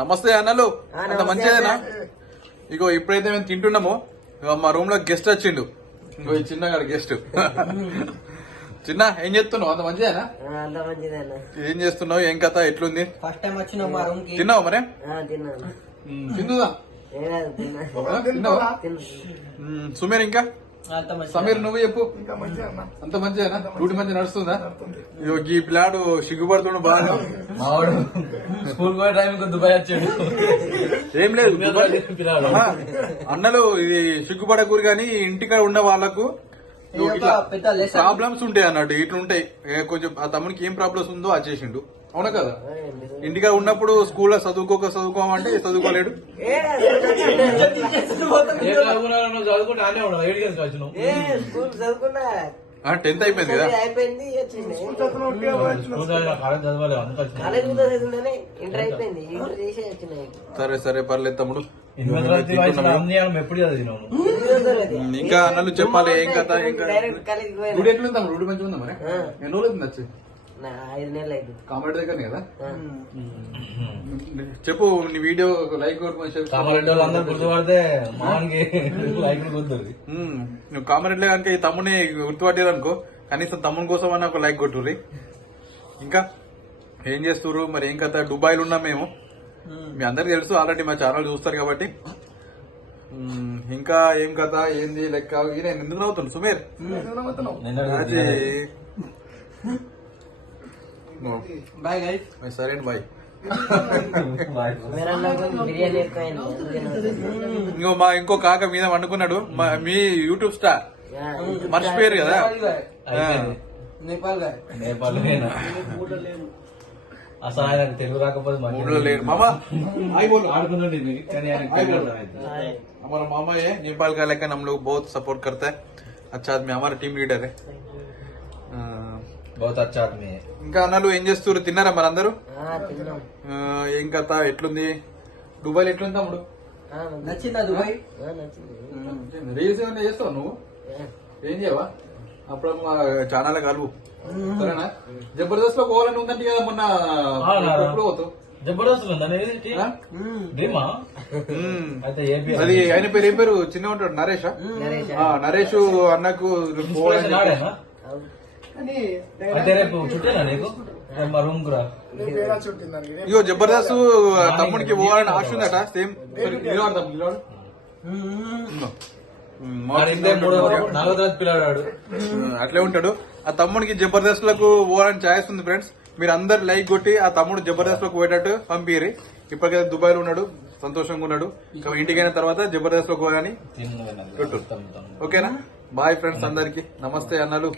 నమస్తే అన్నలు. అంత మంచిదేనా. ఇగో ఇప్పుడైతే మేము తింటున్నామో మా రూమ్లో గెస్ట్ వచ్చిండు. ఇగో ఈ చిన్నగాడు గెస్ట్ చిన్న ఏం చేస్తున్నావు? అంత మంచిదేనా? ఏం చేస్తున్నావు? ఏం కథ? ఎట్లుంది? ఫస్ట్ టైం వచ్చిన మా రూమ్కి. తిన్నావు మరే? ఆ, తిన్నాను తిందుదా సుమీర్ ఇంకా? సమీర్ నువ్వు చెప్పు. అంత మంచిదేనా డ్యూటీ మంచి నడుస్తుందా? ఇగో ఈ పిల్లాడు సిగ్గుపడుతుండు బాగా. మావాడు స్కూల్ పోయే దుబాయ్ వచ్చాడు. ఏం లేదు. అన్నలు ఇది సిగ్గుపడకూరు కానీ ఇంటికాడ ఉన్న వాళ్ళకు ప్రాబ్లమ్స్ ఉంటాయి అన్నట్టు ఇట్లా ఉంటాయి. ఏ కొంచెం ఆ తమ్మునికి ఏం ప్రాబ్లమ్స్ ఉందో అది చేసిండు. అవునా కదా? ఇంటికాడ ఉన్నప్పుడు స్కూల్లో చదువుకోక చదువుకోమంటే చదువుకోలేడు. టెన్త్ అయిపోయింది కదా? సరే సరే పర్లేదు తమ్ముడు. ఇంకా అన్నలు చెప్పాలి ఏం కథ ఏం కథ? ఎట్లుంది మంచిగా ఉందా మరి. ఎన్ని రోజులు వచ్చి? నా ఐదు నెలలు అయింది. కామెడీ దగ్గరనే కదా. చెప్పు నీ వీడియో లైక్. కామారెడ్డి గుర్తుపడితే లైక్ నువ్వు కామరెడ్లే కనుక ఈ తమ్ముని గుర్తుపట్టారు అనుకో కనీసం తమ్ముని కోసం అన్న ఒక లైక్ కొట్టుర్రి. ఇంకా? ఏం చేస్తుర్రు? మరి ఏం కథ? దుబాయ్లో ఉన్నాం మేము. మీ అందరికి తెలుసు ఆల్రెడీ మా ఛానల్ చూస్తారు కాబట్టి. ఇంకా ఏం కథ ఏంది లెక్క ఈయన ఎందుకు నవ్వుతుంది సుమేర్. బాయ్ గైస్ సరే బాయ్ ఇంకో మా ఇంకో కాక మీద వండుకున్నాడు. మా యూట్యూబ్ స్టార్ మర్చిపోయారు కదా. నేపాల్ గాయ్ నేపాల్ అసలు ఆయన తెలుగు రాకపోతే ఊళ్ళో లేడు మామా హాయ్ బోలు ఆడుకున్నాడు ఇది కానీ ఆయన हाय बोलो। తెలుగు हमारा मामा है नेपाल का लेकिन हम लोग बहुत सपोर्ट करता है अच्छा आदमी हमारा टीम लीडर है ఆ, బహుత్ అచ్చా ఆద్మీ హై. ఇంకా అన్నలు ఏం చేస్తారు తిన్నారా మరి అందరూ ఆ, తిన్నాం ఆ, ఏం కథ ఎట్లుంది దుబాయ్ ఎట్లుంది తమ్ముడు ఆ, మంచి- నచ్చిందా దుబాయ్ ఆ, నచ్చింది రీల్స్ ఏమైనా చేస్తావు నువ్వు ఏ, ఏం చేయవా అప్పుడు మా ఛానల్ కలువు సరేనా? జబర్దస్త్లో పోవాలని ఉందంటే కదా మొన్న అవునా? ఎప్పుడు పోతావు? జబర్దస్త్ అది ఆయన పేరు ఏం పేరు? చిన్న ఉంటాడు నరేష్ నరేష్. నరేష్ అన్నకు పోవాలని ఇగో జబర్దస్త్ తమ్ముడికి పోవాలని ఆశ ఉందట సేమ్. అట్లే ఉంటాడు. ఆ తమ్ముడికి జబర్దస్త్లకు పోవాలని ఛాయిస్ ఉంది ఫ్రెండ్స్. మీరు అందరు లైక్ కొట్టి ఆ తమ్ముడు జబర్దస్త్లకు పోయేటట్టు పంపిరి ఇప్పటికైతే దుబాయ్లో ఉన్నాడు. సంతోషంగా ఉన్నాడు. ఇంకా ఇంటికి అయిన తర్వాత జబర్దస్త్లో పోగాని పెట్టు. ఓకేనా? బాయ్ ఫ్రెండ్స్ అందరికి. నమస్తే అన్నలు.